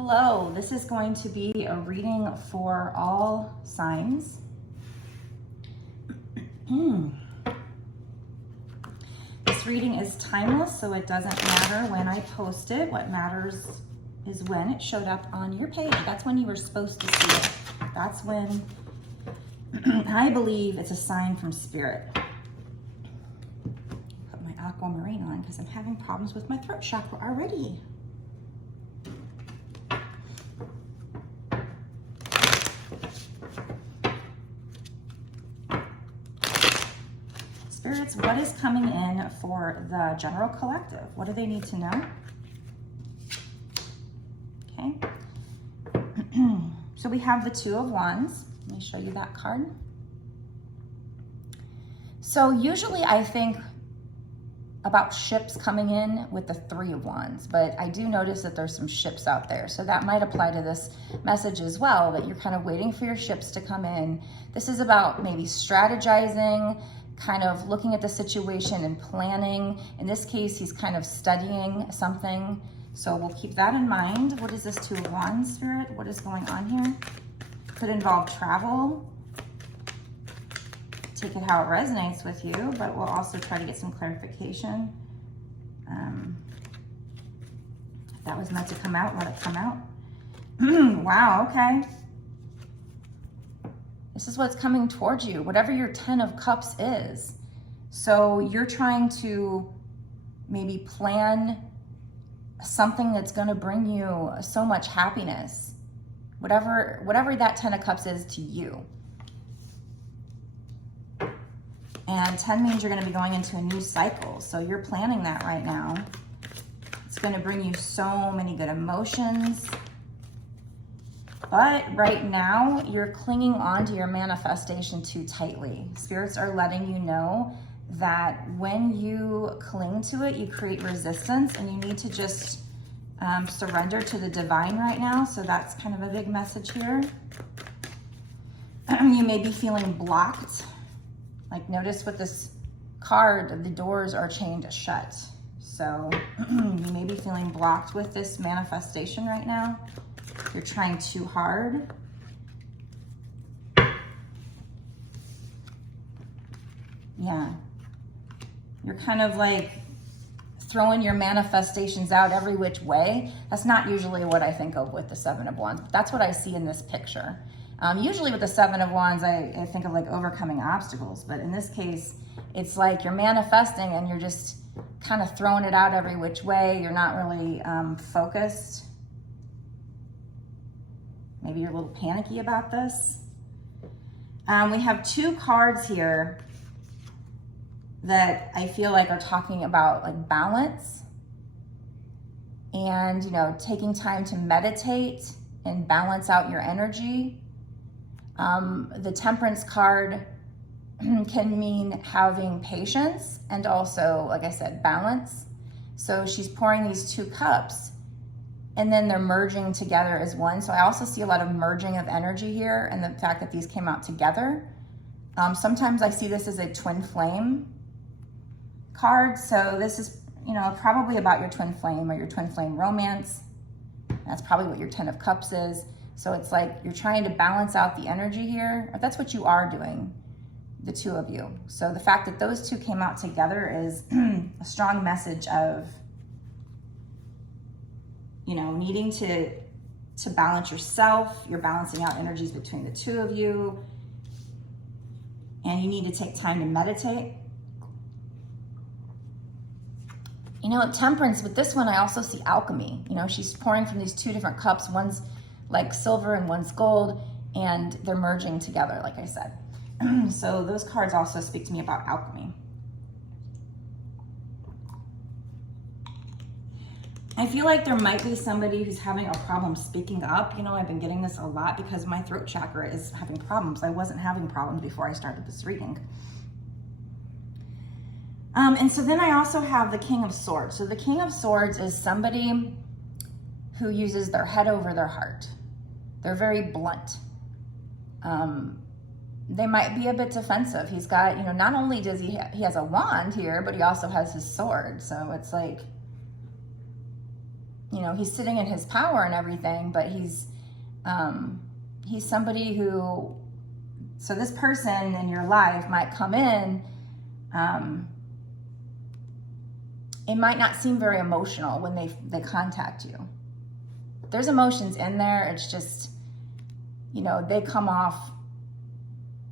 Hello, this is going to be a reading for all signs. This reading is timeless, so it doesn't matter when I post it. What matters is when it showed up on your page. That's when you were supposed to see it. That's when I believe it's a sign from Spirit. Put my aquamarine on because I'm having problems with my throat chakra already. Spirits, what is coming in for the general collective? What do they need to know? Okay. So we have the Two of Wands. Let me show you that card. So usually I think about ships coming in with the Three of Wands, but I do notice that there's some ships out there. So that might apply to this message as well, that you're kind of waiting for your ships to come in. This is about maybe strategizing, kind of looking at the situation and planning. In this case, he's kind of studying something. So we'll keep that in mind. What is this Two of Wands, Spirit? What is going on here? Could involve travel. Take it how it resonates with you, but we'll also try to get some clarification. If that was meant to come out, let it come out. Wow, okay. This is what's coming towards you, whatever your 10 of Cups is. So you're trying to maybe plan something that's going to bring you so much happiness, whatever that 10 of Cups is to you. And 10 means you're going to be going into a new cycle. So you're planning that right now. It's going to bring you so many good emotions. But right now, you're clinging on to your manifestation too tightly. Spirits are letting you know that when you cling to it, you create resistance, and you need to just surrender to the divine right now. So that's kind of a big message here. You may be feeling blocked. Like, notice with this card, the doors are chained shut. So you may be feeling blocked with this manifestation right now. You're trying too hard. Yeah. You're kind of like throwing your manifestations out every which way. That's not usually what I think of with the Seven of Wands. That's what I see in this picture. Usually with the Seven of Wands, I think of like overcoming obstacles. But in this case, it's like you're manifesting and you're just kind of throwing it out every which way. You're not really focused. Maybe you're a little panicky about this. We have two cards here that I feel like are talking about like balance and, you know, taking time to meditate and balance out your energy. The Temperance card can mean having patience and also, like I said, balance. So she's pouring these two cups, and then they're merging together as one. So I also see a lot of merging of energy here, and the fact that these came out together. Sometimes I see this as a twin flame card. So this is, you know, probably about your twin flame or your twin flame romance. That's probably what your 10 of Cups is. So it's like you're trying to balance out the energy here. That's what you are doing, the two of you. So the fact that those two came out together is a strong message of, you know, needing to balance yourself. You're balancing out energies between the two of you. And you need to take time to meditate. You know, Temperance, with this one, I also see alchemy. You know, she's pouring from these two different cups. One's like silver and one's gold, and they're merging together, like I said. So those cards also speak to me about alchemy. I feel like there might be somebody who's having a problem speaking up. You know, I've been getting this a lot because my throat chakra is having problems. I wasn't having problems before I started this reading. And so then I also have the King of Swords. So the King of Swords is somebody who uses their head over their heart. They're very blunt. They might be a bit defensive. He's got, you know, not only does he has a wand here, but he also has his sword. So it's like you know, he's sitting in his power and everything, but he's somebody who, so this person in your life might come in, it might not seem very emotional when they contact you. There's emotions in there. It's just, you know, they come off,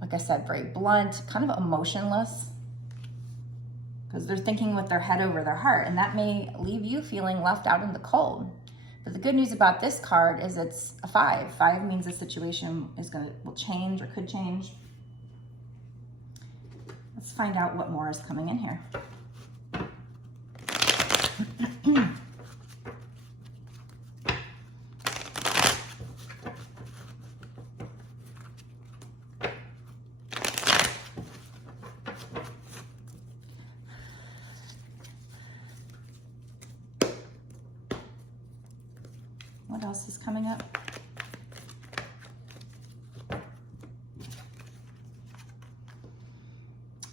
like I said, very blunt, kind of emotionless, because they're thinking with their head over their heart, and that may leave you feeling left out in the cold. But the good news about this card is it's a 5. 5 means the situation will change or could change. Let's find out what more is coming in here. What else is coming up?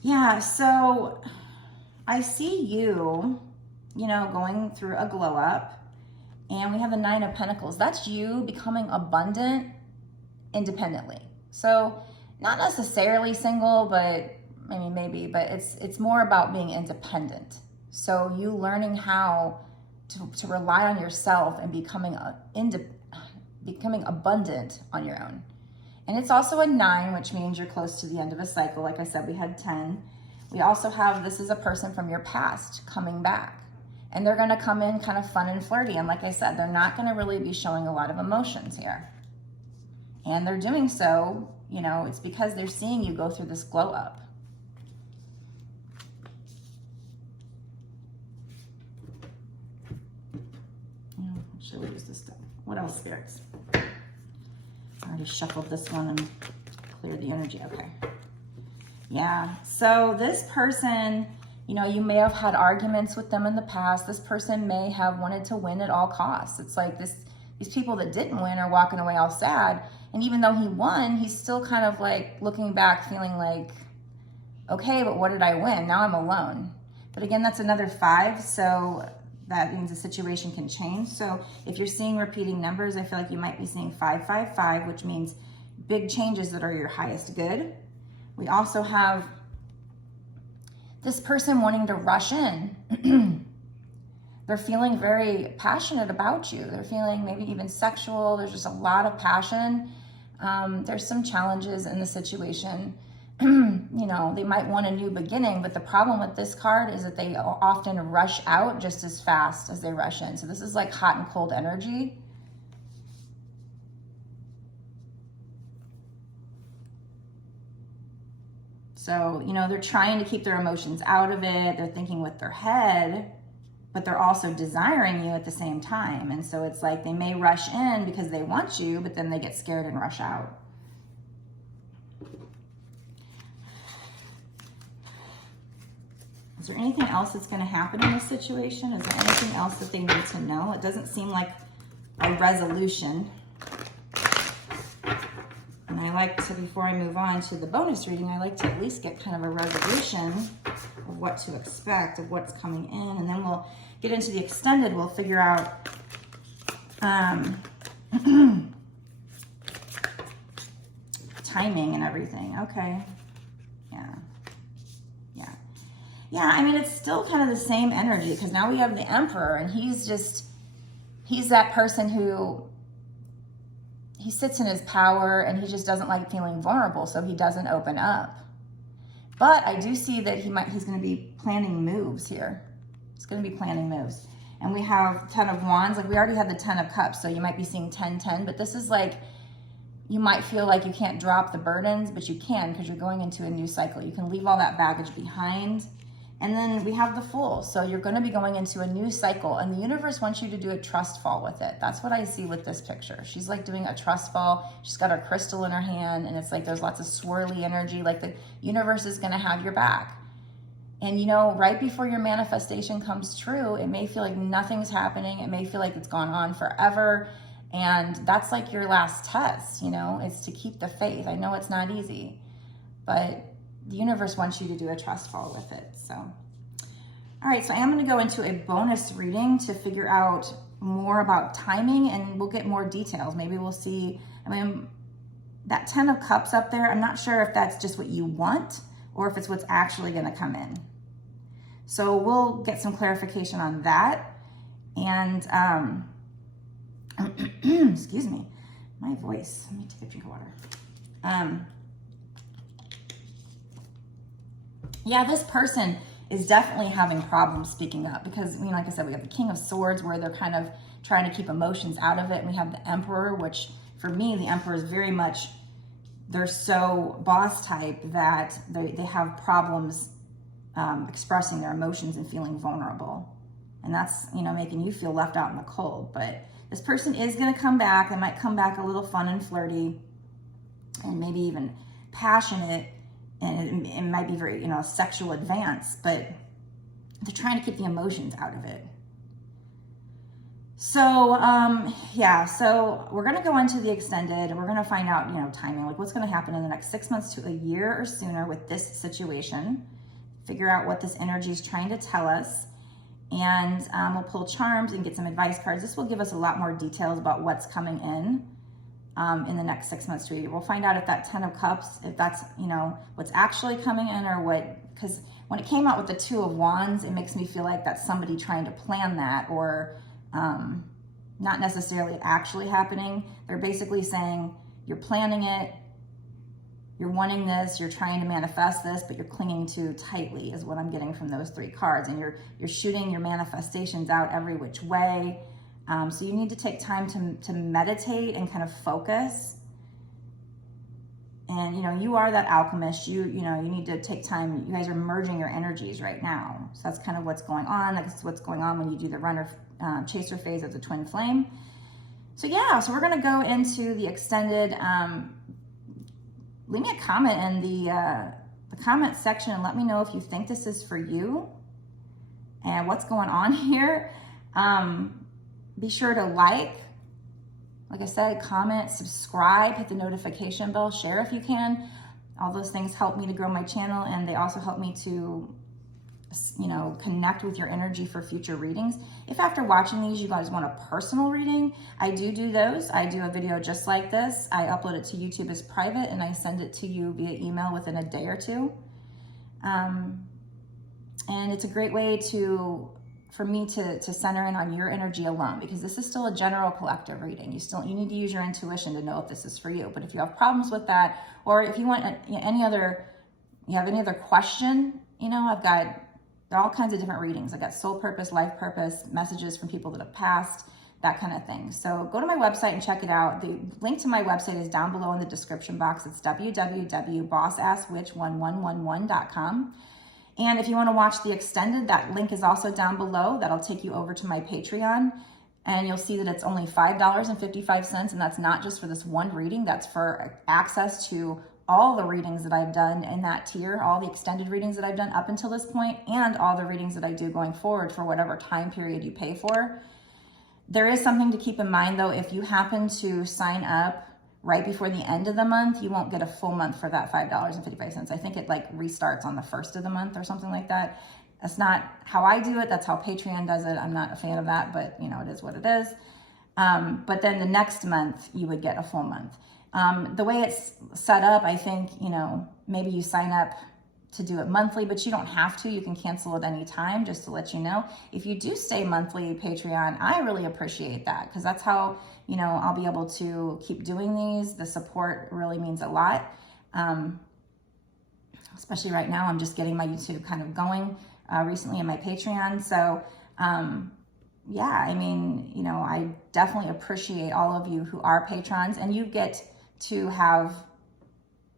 Yeah, so I see you know, going through a glow up, and we have the 9 of Pentacles. That's you becoming abundant independently. So not necessarily single, but maybe, but it's more about being independent. So you learning how to rely on yourself and becoming abundant on your own. And it's also a 9, which means you're close to the end of a cycle. Like I said, we had 10. We also have, this is a person from your past coming back. And they're going to come in kind of fun and flirty. And like I said, they're not going to really be showing a lot of emotions here. And they're doing so, you know, it's because they're seeing you go through this glow up. Should we use this stuff? What else, spirits? I already shuffled this one and cleared the energy. Okay. Yeah. So this person, you know, you may have had arguments with them in the past. This person may have wanted to win at all costs. It's like these people that didn't win are walking away all sad. And even though he won, he's still kind of like looking back, feeling like, okay, but what did I win? Now I'm alone. But again, that's another 5. So that means the situation can change. So if you're seeing repeating numbers, I feel like you might be seeing 555, which means big changes that are your highest good. We also have this person wanting to rush in. They're feeling very passionate about you. They're feeling maybe even sexual. There's just a lot of passion. There's some challenges in the situation. You know, they might want a new beginning, but the problem with this card is that they often rush out just as fast as they rush in. So this is like hot and cold energy. So, you know, they're trying to keep their emotions out of it. They're thinking with their head, but they're also desiring you at the same time. And so it's like they may rush in because they want you, but then they get scared and rush out. Is there anything else that's going to happen in this situation? Is there anything else that they need to know? It doesn't seem like a resolution. And I like to, before I move on to the bonus reading, I like to at least get kind of a resolution of what to expect, of what's coming in. And then we'll get into the extended. We'll figure out timing and everything. Okay. Yeah, I mean, it's still kind of the same energy, because now we have the Emperor, and he's that person who, he sits in his power, and he just doesn't like feeling vulnerable, so he doesn't open up. But I do see that he's going to be planning moves here. He's going to be planning moves. And we have 10 of Wands. Like, we already had the 10 of Cups, so you might be seeing 10-10, but this is like, you might feel like you can't drop the burdens, but you can, because you're going into a new cycle. You can leave all that baggage behind. And then we have the Fool. So you're going to be going into a new cycle, and the universe wants you to do a trust fall with it. That's what I see with this picture. She's like doing a trust fall. She's got her crystal in her hand, and it's like there's lots of swirly energy. Like the universe is going to have your back. And you know, right before your manifestation comes true, it may feel like nothing's happening. It may feel like it's gone on forever. And that's like your last test, you know, it's to keep the faith. I know it's not easy, but the universe wants you to do a trust fall with it. So, all right, so I am going to go into a bonus reading to figure out more about timing and we'll get more details. Maybe we'll see, I mean, that 10 of Cups up there, I'm not sure if that's just what you want or if it's what's actually going to come in. So we'll get some clarification on that. And, excuse me, my voice. Let me take a drink of water. Yeah, this person is definitely having problems speaking up because, you know, like I said, we have the King of Swords where they're kind of trying to keep emotions out of it. And we have the Emperor, which for me, the Emperor is very much, they're so boss type that they have problems expressing their emotions and feeling vulnerable. And that's, you know, making you feel left out in the cold. But this person is going to come back. They might come back a little fun and flirty and maybe even passionate. And it might be very, you know, sexual advance, but they're trying to keep the emotions out of it. So, yeah, so we're going to go into the extended and we're going to find out, you know, timing, like what's going to happen in the next 6 months to a year or sooner with this situation, figure out what this energy is trying to tell us. And we'll pull charms and get some advice cards. This will give us a lot more details about what's coming in the next 6 months to a year. We'll find out if that 10 of Cups, if that's, you know, what's actually coming in or what, because when it came out with the 2 of Wands, it makes me feel like that's somebody trying to plan that or not necessarily actually happening. They're basically saying you're planning it, you're wanting this, you're trying to manifest this, but you're clinging too tightly is what I'm getting from those 3 cards. And you're shooting your manifestations out every which way. So you need to take time to meditate and kind of focus. And, you know, you are that alchemist. You know, you need to take time. You guys are merging your energies right now. So that's kind of what's going on. That's what's going on when you do the runner chaser phase of the twin flame. So yeah, so we're going to go into the extended. Leave me a comment in the comment section and let me know if you think this is for you and what's going on here. Be sure to like I said, comment, subscribe, hit the notification bell, share if you can. All those things help me to grow my channel, and they also help me to, you know, connect with your energy for future readings. If after watching these, you guys want a personal reading, I do those. I do a video just like this. I upload it to YouTube as private, and I send it to you via email within a day or two. And it's a great way for me to center in on your energy alone, because this is still a general collective reading. You need to use your intuition to know if this is for you. But if you have problems with that, or if you want any other question, you know, there are all kinds of different readings. I've got soul purpose, life purpose, messages from people that have passed, that kind of thing. So go to my website and check it out. The link to my website is down below in the description box. It's www.bossasswitch1111.com. And if you want to watch the extended, that link is also down below. That'll take you over to my Patreon. And you'll see that it's only $5.55. And that's not just for this one reading. That's for access to all the readings that I've done in that tier, all the extended readings that I've done up until this point, and all the readings that I do going forward for whatever time period you pay for. There is something to keep in mind, though. If you happen to sign up right before the end of the month, you won't get a full month for that $5.55. I think it like restarts on the first of the month or something like that. That's not how I do it. That's how Patreon does it. I'm not a fan of that, but you know, it is what it is. But then the next month you would get a full month. The way it's set up, I think, you know, maybe you sign up to do it monthly, but you don't have to. You can cancel at any time, just to let you know. If you do stay monthly Patreon, I really appreciate that, because that's how, you know, I'll be able to keep doing these. The support really means a lot. Especially right now, I'm just getting my YouTube kind of going recently in my Patreon. So yeah, I mean, you know, I definitely appreciate all of you who are patrons, and you get to have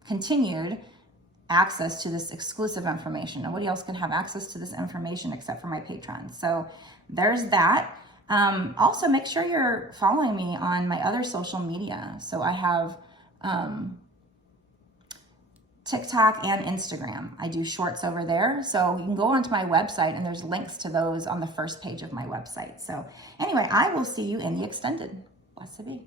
continued access to this exclusive information. Nobody else can have access to this information except for my patrons. So there's that. Also, make sure you're following me on my other social media. So I have TikTok and Instagram. I do shorts over there. So you can go onto my website, and there's links to those on the first page of my website. So anyway, I will see you in the extended. Blessed be.